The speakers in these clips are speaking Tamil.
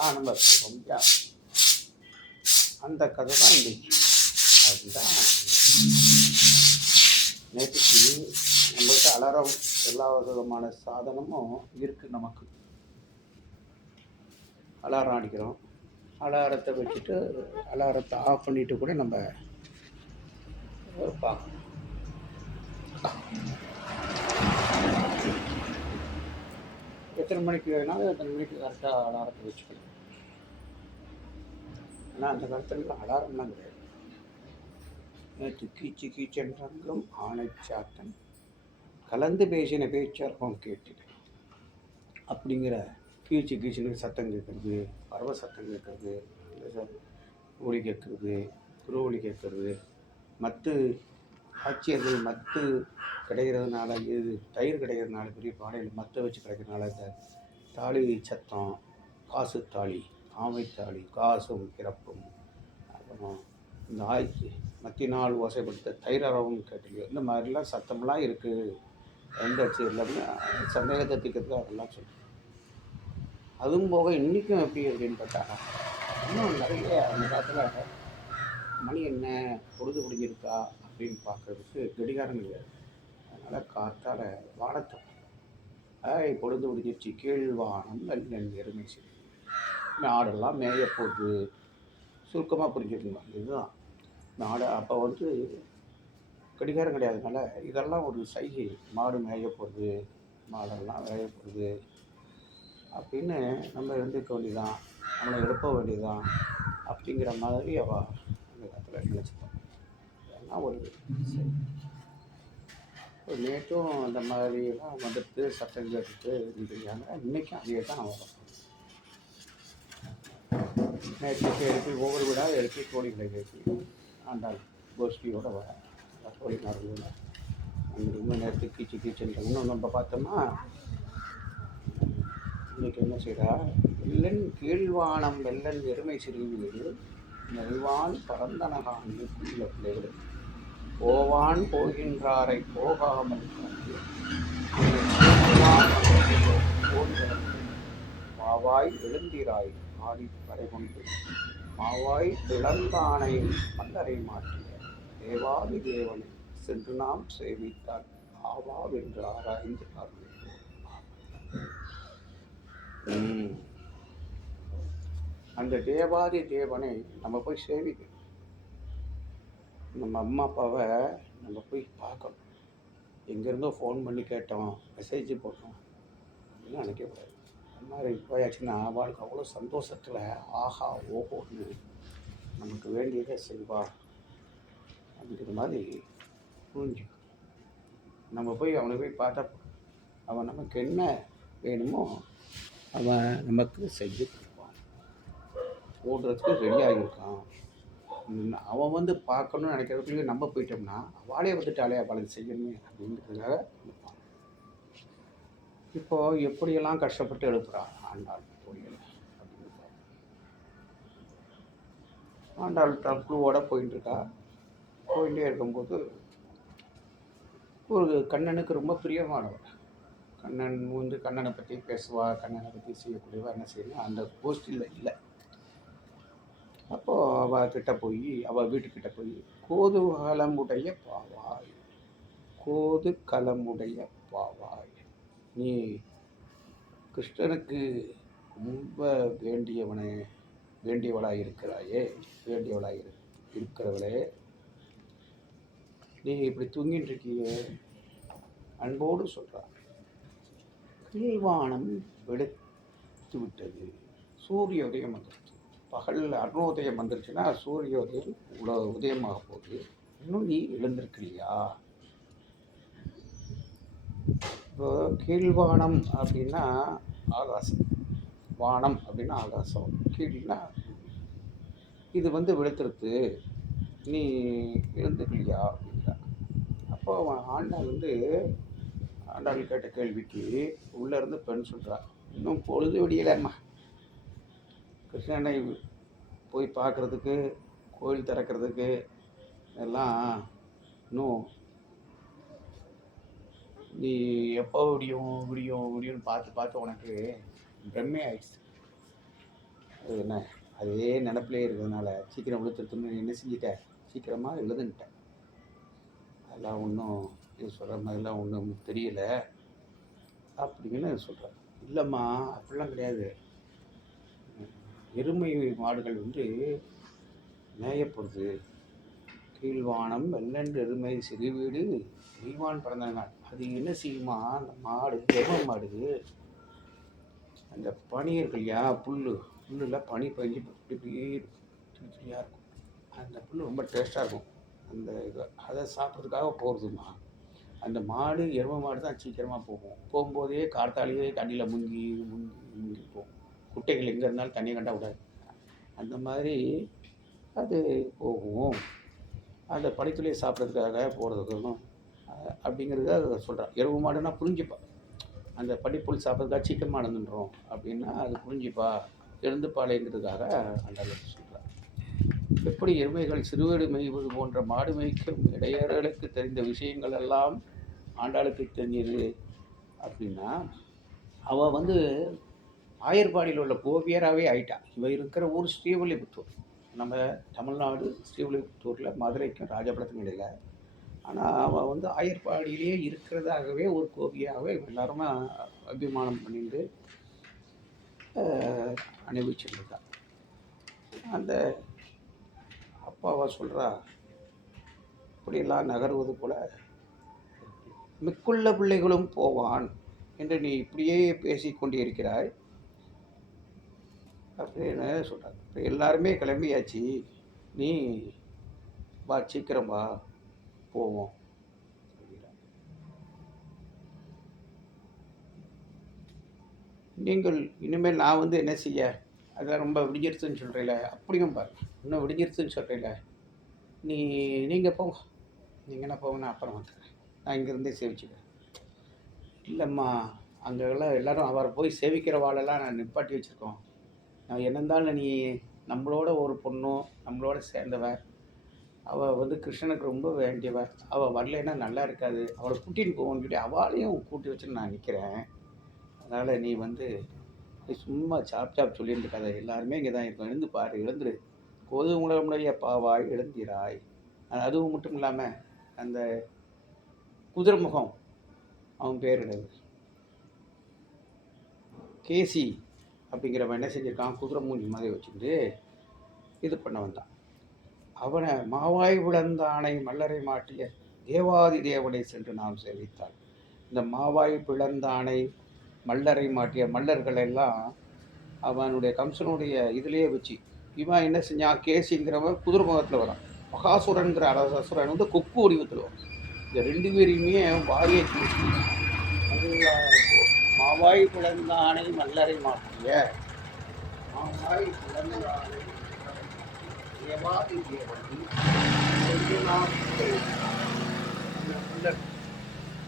அதெல்லாம் நம்ம ரொம்ப அந்த கதை தான் இன்றைக்கி. அதுதான் நேற்றுக்கு நம்மகிட்ட அலாரம் எல்லா விதமான சாதனமும் இருக்குது. நமக்கு அலாரம் அடிக்கிறோம், அலாரத்தை வச்சுட்டு அலாரத்தை ஆஃப் பண்ணிவிட்டு கூட நம்ம பார்க்கணும். எத்தனை மணிக்கு வேணாலும் எத்தனை மணிக்கு கரெக்டாக அலாரத்தை வச்சுக்கணும். ஆனால் அந்த காலத்துல அலாரம்லாம் கிடையாது. நேற்று கீச்சு கீச்சென்றங்கும் ஆணைச்சாத்தன் கலந்து பேசின பேச்சர்ப்பம் கேட்டுட்டேன் அப்படிங்கிற கீச்சு கீச்சுன்னு சத்தம் கேட்குறது, பறவை சத்தம் கேட்குறது, ஒலி கேட்குறது, குருவொலி கேட்குறது, மத்து ஆட்சியர்கள் மத்து கிடைக்கிறதுனால, இது தயிர் கிடைக்கிறதுனால, பெரிய பானையில் மத்தை வச்சு கிடைக்கிறதுனால இந்த தாலி சத்தம், காசு தாலி, ஆமை தாலி, காசும் பிறப்பும், அப்புறம் இந்த ஆய்ச்சி மத்தினால் ஓசைப்படுத்த தைரரவும் கேட்டீங்க, இந்த மாதிரிலாம் சத்தம்லாம் இருக்குது. எந்த எல்லாமே சந்தேகத்தை தீர்க்கிறதுக்கு அதெல்லாம் சொல்லுங்கள். அதுவும் போக இன்றைக்கும் எப்படி அப்படின்னு பார்த்தா, இன்னும் நிறைய அந்த காலத்தில் மணி என்ன பொழுது முடிஞ்சிருக்கா அப்படின்னு பார்க்குறதுக்கு கடிகாரம் கிடையாது. அதனால் காத்தால் வானத்தை பொழுது முடிஞ்சிருச்சு, கீழ்வானம் நல்ல எருமை சரி, நாடெல்லாம் மேய போகுது, சுருக்கமாக புரிஞ்சுக்கலாம். இதுதான் நாடு. அப்போ வந்து கடிகாரம் கிடையாதுனால இதெல்லாம் ஒரு சைகை, மாடு மேய போகுது, மாடெல்லாம் மேய போகுது அப்படின்னு நம்ம எழுந்திருக்க வேண்டியதான், நம்மளை எழுப்ப வேண்டியதான் அப்படிங்கிற மாதிரி அவள் அந்த காலத்தில் நினச்சிப்பான். அதெல்லாம் ஒரு நேற்றும் அந்த மாதிரிலாம் வந்துட்டு சட்டம் கேட்டுட்டு இருந்துருக்காங்க. இன்றைக்கும் அதே தான் வரும். நேற்றுக்கு எழுப்பி ஒவ்வொரு வீடாக எழுப்பி தோழிகளை எழுப்பி ஆண்டாள் கோஷ்டியோடு வர தோழிமார்களோட அந்த ரொம்ப நேரத்துக்கு கீச்சு கீச்சுன்றாங்க. இன்னும் நம்ம பார்த்தோம்னா இன்றைக்கி என்ன செய்கிறா, வெள்ளன் கீழ்வானம் வெள்ளன் எருமை சிறுவீடு நெல்வான் பரந்தனகான் உள்ள பிள்ளைகள் போவான் போகின்றாரை போகாமல் மாவாய் எழுந்திராய் ஆடி பறை கொண்டு மாவாய் இளந்தானை மன்னரை மாற்றிய தேவாதி தேவனை சென்று நாம் சேவித்தால் ஆவாவென்று ஆராய்ந்து பார்வை. அந்த தேவாதி தேவனை நம்ம போய் சேவிக்கணும். நம்ம அம்மா அப்பாவை நம்ம போய் பார்க்கணும். எங்கேருந்தோ ஃபோன் பண்ணி கேட்டோம், மெசேஜ் போட்டோம் அப்படின்னு நினைக்கக்கூடாது. அந்த மாதிரி போயாச்சுன்னா அவளுக்கு அவ்வளோ சந்தோஷத்தில் ஆஹா ஓஹோன்னு நமக்கு வேண்டியதை செய்வா அப்படிங்கிற மாதிரி புரிஞ்சுக்கணும். நம்ம போய் அவனை போய் பார்த்தா அவன் நமக்கு என்ன வேணுமோ அவன் நமக்கு செய்ய கொடுப்பான். ஓடுறதுக்கு ரெடியாக இருக்கான். அவன் வந்து பார்க்கணும்னு நினைக்கிறதுக்குள்ளே நம்ம போயிட்டோம்னா அவளே வந்துட்டாலே அவளுக்கு செய்யணுமே அப்படிங்கிறதுக்காக இருப்பான். இப்போது எப்படியெல்லாம் கஷ்டப்பட்டு எழுப்புறான் ஆண்டாள் கோயில் அப்படின்னு ஆண்டாள் குழுவோடு போயிட்டுருக்கா. போயிட்டே இருக்கும்போது ஒரு கண்ணனுக்கு ரொம்ப பிரியமானவர். கண்ணன் வந்து கண்ணனை பற்றி பேசுவா, கண்ணனை பற்றி செய்யக்கூடியவா, என்ன செய்யணும் அந்த கோஷ்டியில் இல்லை. அப்போது அவள் கிட்ட போய், அவள் வீட்டுக்கிட்ட போய் கோது கலமுடைய பாவாய், கோது கலமுடைய பாவாய், நீ கிருஷ்ணனுக்கு ரொம்ப வேண்டியவளாக இருக்கிறாயே, வேண்டியவளாக இருக்கிறவளே, நீ இப்படி தூங்கிட்டு இருக்கியே அன்போடு சொல்கிறார். கீழ்வானம் வெளுத்து விட்டது, சூரிய உதயம் வந்துருச்சு. பகலில் அருணோதயம் வந்துருச்சுன்னா சூரியோதயம் உதயமாக போகுது, இன்னும் நீ எழுந்திருக்கிறியா? இப்போ கீழ்வானம் அப்படின்னா ஆகாசம், வானம் அப்படின்னா ஆகாசம், கீழ்னா இது வந்து வெளுத்துருது, நீ எழுந்துக்கலையா அப்படின்னா. அப்போ அவன் ஆண்டாள் கேட்ட கேள்விக்கு உள்ளேருந்து பெண் சொல்கிறா, இன்னும் பொழுது விடியலம்மா, கிருஷ்ணனை போய் பார்க்குறதுக்கு, கோயில் திறக்கிறதுக்கு எல்லாம் இன்னும் நீ எப்போ விடியும்னு பார்த்து உனக்கு பிரம்மை ஆயிடுச்சு. அது என்ன அதே நினப்பிலே இருக்கிறதுனால சீக்கிரம் விழுத்துட்டுன்னு என்ன செஞ்சிட்டேன், சீக்கிரமாக எழுதுன்ட்டேன். அதெல்லாம் ஒன்றும் இது சொல்கிற மாதிரிலாம் ஒன்றும் தெரியல அப்படின்னு சொல்கிறேன். இல்லைம்மா அப்படிலாம் கிடையாது. எருமை மாடுகள் வந்து மேயப்படுது. கீழ்வானம் வெள்ளென்று எருமை சிறு வீடு நெய்வான் பிறந்தாங்க. அது என்ன செய்யுமா, அந்த மாடு எருமை மாடு அந்த பனி இருக்கு இல்லையா, புல்லில் பனி பஞ்சு இப்படியே இருக்கும். அந்த புல் ரொம்ப டேஸ்ட்டாக இருக்கும். அந்த இது அதை சாப்பிட்றதுக்காக போகிறதுமா. அந்த மாடு எருமை மாடு தான் சீக்கிரமாக போகும்போதே கார்த்தாலேயே தண்ணியில் முங்கி போகும். குட்டைகள் எங்கே இருந்தாலும் தண்ணியை கண்டா விடாது. அந்த மாதிரி அது போகும். அந்த பனித்துளியை சாப்பிட்றதுக்காக போகிறதுக்கும் அப்படிங்கிறத சொல்கிறான். எருமை மாடுன்னா புரிஞ்சுப்பா, அந்த பனிப்புல் சாப்பிட்றதுக்காக சீக்கிரமாக நடந்துன்றோம் அப்படின்னா அது புரிஞ்சுப்பா, எழுந்துப்பாளையங்கிறதுக்காக ஆண்டாள் சொல்கிறார். எப்படி எருமைகள் சிறுவீடு மேய்வது போன்ற மாடு மேய்க்கும் இடையர்களுக்கு தெரிந்த விஷயங்கள் எல்லாம் ஆண்டாளுக்கு தெரிஞ்சது அப்படின்னா, அவள் வந்து ஆயர்பாடியில் உள்ள கோபியராகவே ஆயிட்டா. இவ இருக்கிற ஊர் ஸ்ரீவில்லிபுத்தூர், நம்ம தமிழ்நாடு ஸ்ரீவில்லிபுத்தூரில் மதுரைக்கும் ராஜபாளையத்துக்கும் இடையில. ஆனால் அவள் வந்து ஆயர்பாடியிலே இருக்கிறதாகவே ஒரு கோபியாகவே எல்லாருமே அபிமானம் பண்ணிட்டு அனுபவிச்சுருக்கா. அந்த அப்பாவை சொல்கிறா, இப்படியெல்லாம் நகருவது போல மிக்குள்ள பிள்ளைகளும் போவான் என்று நீ இப்படியே பேசிக்கொண்டே இருக்கிறாய் அப்படின்னு சொல்கிறார். இப்போ எல்லாருமே கிளம்பியாச்சு, நீ வா, சீக்கிரம் வா, போவோம் அப்படிங்கிறார். நீங்கள் இனிமேல் நான் வந்து என்ன செய்ய, அதெல்லாம் ரொம்ப விடிஞ்சிருச்சுன்னு சொல்கிறீல, அப்படியும் பாரு, இன்னும் விடிஞ்சிருச்சுன்னு சொல்கிறீல, நீங்கள் போங்க, நீங்கள் என்ன போங்க, நான் அப்புறம் வந்துடுறேன், நான் இங்கேருந்தே சேவிச்சுக்கிறேன். இல்லைம்மா, அங்கெல்லாம் எல்லோரும் அவரை போய் சேவிக்கிற வாழெல்லாம் நான் நிப்பாட்டி வச்சுருக்கோம். நான் என்ன இருந்தாலும் நீ நம்மளோட ஒரு பொண்ணும் நம்மளோட சேர்ந்தவன், அவள் வந்து கிருஷ்ணனுக்கு ரொம்ப வேண்டியவன், அவள் வரலைன்னா நல்லா இருக்காது, அவளை கூட்டின்னு போவோன்னு சொல்லி அவளையும் கூட்டி வச்சுன்னு நான் நிற்கிறேன். அதனால் நீ வந்து சும்மா சாப் சொல்லிட்டு இருக்காத, எல்லாருமே இங்கே தான் இருக்கும், எழுந்து பாரு, எழுந்துரு, கோது உங்களுடைய பாவாய் எழுந்திராய். அதுவும் மட்டும் இல்லாமல் அந்த குதிரைமுகம், அவன் பேர் கேசி அப்படிங்கிறவன் என்ன செஞ்சுருக்கான், குதிரை மூஞ்சி மாதிரி வச்சுக்கிட்டு இது பண்ண வந்தான். அவனை மாவாய் பிளந்தானை மல்லரை மாட்டிய தேவாதி தேவனை சென்று நாம் சேவித்தாள். இந்த மாவாய் பிளந்தானை மல்லரை மாட்டிய மல்லர்கள் எல்லாம் அவனுடைய கம்சனுடைய இதிலேயே வச்சு இவன் என்ன செஞ்சான், கேசிங்கிறவன் குதிரை முகத்தில் வரான், மகாசுரன்கிற அரசுரன் வந்து கொக்கு வடிவத்தில் வரும். இந்த ரெண்டு பேரையுமே வாரியை தூக்கி மாவாய் பிளந்தானை மல்லரை மாட்டிய மாவாய் பிளந்தானை தேவாதி தேவனை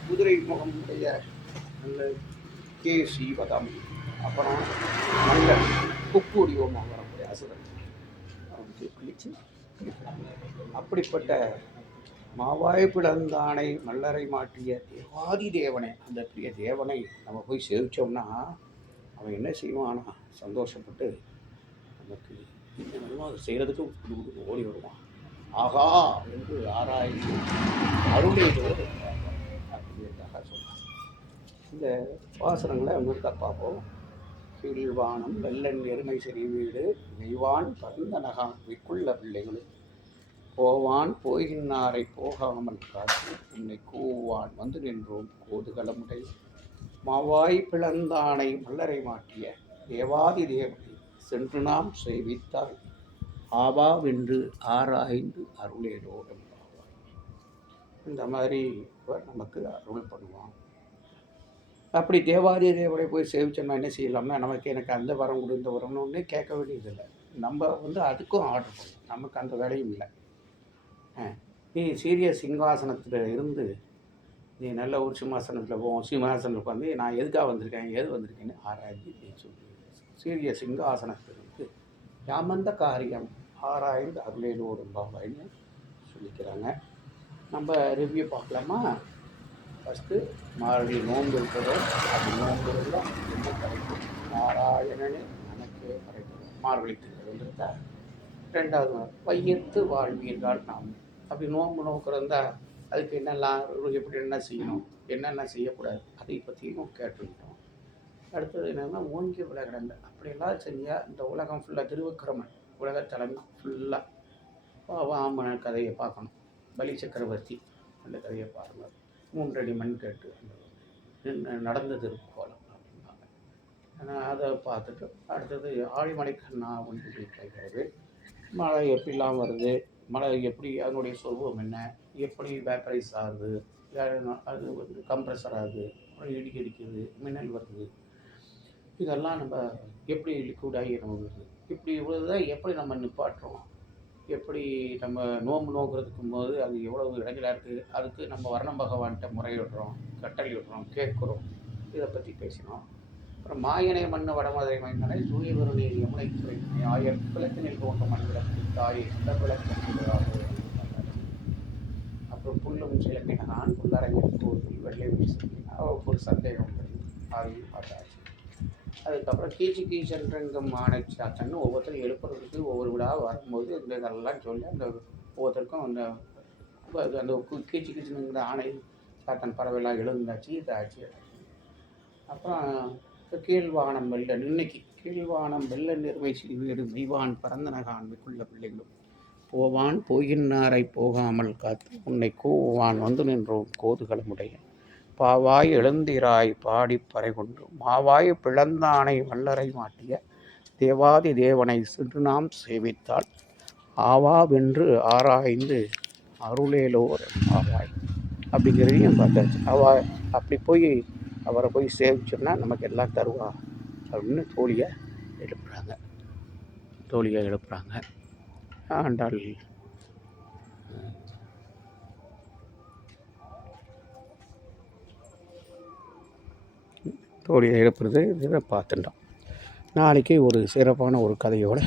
குதிரை முகமுடைய நல்ல கேசி பதம், அப்புறம் நல்ல கொக்கு வடிவமாக வரக்கூடிய அசுரன் அவனுக்கு கிழிச்சு. அப்படிப்பட்ட மாவாய் பிளந்தானை மல்லரை மாட்டிய தேவாதி தேவனை, அந்த பிரிய தேவனை நம்ம போய் சேவித்தோம்னா அவன் என்ன செய்வானா, சந்தோஷப்பட்டு நமக்கு என்னமோ அதை செய்கிறதுக்கு ஓடி வருவான். ஆகா என்று ஆராய்ச்சி அருளேதோடு அப்படின்றதாக சொல்கிறான். இந்த வாசனங்களை இன்னொருக்கா பார்ப்போம். கீழ்வானம் வெள்ளன் எருமை சரி வீடு நெய்வான் பரந்த நகான் விக்குள்ள பிள்ளைகளும் போவான் போகின்னாரை போகாமல் காத்து என்னை கூவான் வந்து நின்றோம் கோதுகளமுடை மாவாய் பிளந்தானை மல்லரை மாட்டிய தேவாதி தேவனை சென்று நாம் சேவித்தால் ஆவாவென்று ஆராய்ந்து அருளேதோ என்பாவாய். இந்த மாதிரி நமக்கு அருள் பண்ணுவான். அப்படி தேவாதி தேவனை போய் சேவிச்சோம்னா என்ன செய்யலாம்னா, எனக்கு அந்த வரம் கொடு இந்த வரம்னு ஒன்று கேட்க வேண்டியதில்லை. நம்ம வந்து அதுக்கும் ஆர்டர் பண்ணணும், நமக்கு அந்த வேலையும் இல்லை. நீ சீரிய சிங்காசனத்தில் இருந்து நீ நல்ல ஒரு சிம்மாசனத்தில் போவோம், சிம்மாசனத்தில் உட்காந்து நான் எதுக்காக வந்திருக்கேன், ஏது வந்திருக்கேன்னு ஆராய்ந்து நீ சொல்லி சீரிய சிங்காசனத்திலிருந்து யாமந்த காரியம் ஆராய்ந்து அருளேலோ ரொம்பன்னு சொல்லிக்கிறாங்க. நம்ம ரிவ்யூ பார்க்கலாமா? ஃபஸ்ட்டு மாரடி நோன்பு இருக்கிறோம். அது நோன்பு எல்லாம் என்ன கிடைக்கும், நாராயணனே நமக்கு வாழ்க்கையை பறைத்தரும். மார்கழி திங்கள் வந்துருந்தா 2வது நாள் வையத்து வாழ்வீர்கள் நாம். அப்படி நோன்பு நோக்கிறதா அதுக்கு என்னெல்லாம் எப்படி என்ன செய்யணும், என்னென்ன செய்யக்கூடாது, அதை பற்றியும் கேட்டுக்கிட்டோம். அடுத்தது என்னென்னா ஓங்கி விலகிடங்க. அப்படியெல்லாம் செஞ்சால் இந்த உலகம் ஃபுல்லாக திருவிக்கிரமன் உலக தலைமை ஃபுல்லாக வாமன கதையை பார்க்கணும். பலி சக்கரவர்த்தி அந்த கதையை பாருங்கள். 3 அடி மண் கேட்டு நடந்த திருக்கோலம் அப்படின்னாங்க. அதை பார்த்துட்டு அடுத்தது ஆழிமலை கண்ணா அப்படின்னு கேட்கிறது. மழை எப்படிலாம் வருது, மழை எப்படி அதனுடைய சொருபம் என்ன, எப்படி வேப்பரைஸ் ஆகுது, அது வந்து கம்ப்ரெஸர் ஆகுது, இடி அடிக்குது, மின்னல் வருது, இதெல்லாம் நம்ம எப்படி லிக்விடாகி நம்ம வருது, இப்படி தான் எப்படி நம்ம நிப்பாட்டுறோம், எப்படி நம்ம நோம்பு நோக்கிறதுக்கும் போது அது எவ்வளவு இடைஞ்சலாக இருக்குது, அதுக்கு நம்ம வர்ணம் பகவான்கிட்ட முறையிடுறோம், கட்டளை விடுறோம், கேட்குறோம், இதை பற்றி பேசினோம். அப்புறம் மாயனை மண்ணு வடமதுரை மைந்தனை தூயவரு நீர் யமுனை துறை ஆயர் குலத்தினில் தோன்ற மண்விளக்கு தாயை விளக்கு. அப்புறம் புல்லும் சிலப்பினான் புல்லரங்கில் கோவில் வெள்ளை வீசி ஒரு சந்தேகம் அதையும் பார்த்தாச்சு. அதுக்கப்புறம் கீச்சு கீச்சென்றங்கும் ஆணைச்சாத்தன்னு ஒவ்வொருத்தரும் எழுப்புறதுக்கு ஒவ்வொரு விழா வரும்போது இந்த இதெல்லாம் சொல்லி அந்த ஒவ்வொருத்தருக்கும் அந்த அந்த கீச்சு கீச்சுங்கிற ஆணை சாத்தன் பறவைலாம் எழுந்தாச்சு, இதாச்சு. அப்புறம் கீழ்வானம் வெள்ள இன்னைக்கு கீழ்வானம் வெள்ள நிர்மை வீடு மெய்வான் பரந்தனகான்மைக்குள்ள பிள்ளைகளும் போவான் போகின்றாரை போகாமல் காத்து உன்னை கூவான் வந்து நின்றோம் கோதுகளமுடைய பாவாய் எழுந்திராய் பாடி பறை கொண்டு மாவாய் பிளந்தானை வல்லரை மாட்டிய தேவாதி தேவனை சென்று நாம் சேவித்தால் ஆவாவென்று ஆராய்ந்து அருளேலோர் ஆவாய் அப்படிங்கிறதையும் பார்த்தாச்சு. அப்படி போய் அவரை போய் சேவிச்சோம்னா நமக்கு எல்லாம் தருவா அப்படின்னு தோழியை எழுப்புறாங்க. ஆண்டாள் தோழியை எழுப்புறது இதை பார்த்துட்டோம். நாளைக்கு ஒரு சிறப்பான ஒரு கதையோடு